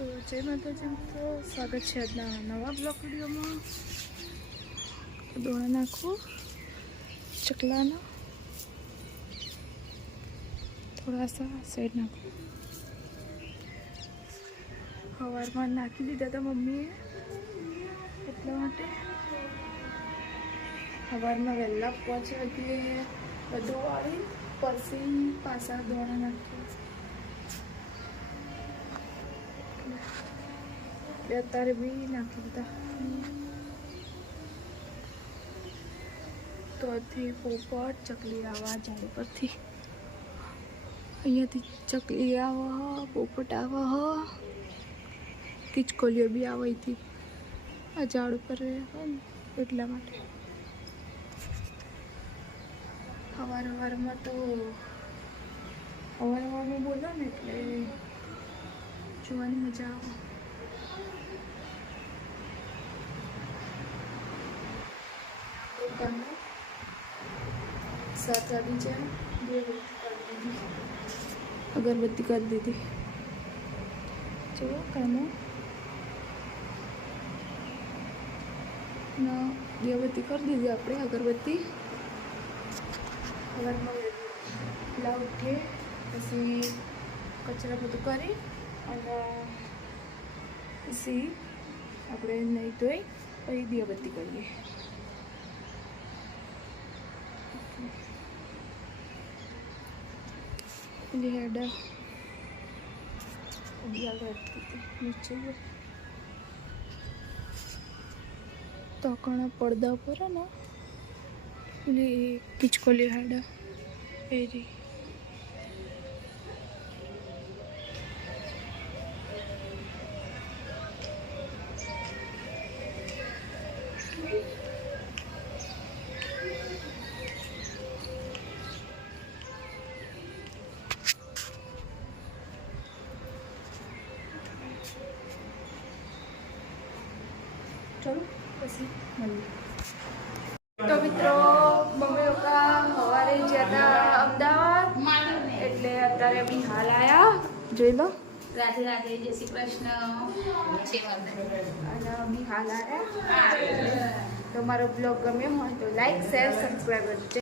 તો જય માતાજી મિત્રો, સ્વાગત છે આજના નવા બ્લોગ વિડીયોમાં. દોણા નાખું ચકલાના, થોડા સા સાઈડ નાખું. સવારમાં નાખી દીધા હતા મમ્મીએ, એટલા માટે સવારમાં વહેલા પહોંચ્યા એટલે બધું આવી પછી પાછા દોણા નાખીએ. અત્યારે બી નાખી દીધા. તો પોપટ ચકલી આવા ઝાડ પરથી, અહીંયાથી ચકલી આવા, પોપટ આવા, કિચકોલીઓ બી આવે અહીંથી. આ ઝાડ ઉપર હોય ને એટલા માટે સવારમાં તો સવારમાં બોલો ને એટલે જોવાની મજા આવે. साथ वाली चाय अगरबत्ती कर दी थी. चलो कामों ना दियाबत्ती कर दीजिए. अपने अगरबत्ती अगर ला उठे पी कचरा बधु करी पी अपने नहीं धोई पी दियाबत्ती करिए. हेडा नीचे तो कण पड़दा पर है ना किचकोली हेडा एरी चलो पी मिले. तो मित्रों मम्मी पप्पा सवारे ज्यादा अमदावाद एटले अत्यारे बी हाल आया जोई लो. राधे राधे, जय श्री कृष्ण. बी हाल आया. तो मारो ब्लॉग गम्यो हो तो लाइक शेर सब्सक्राइब. जय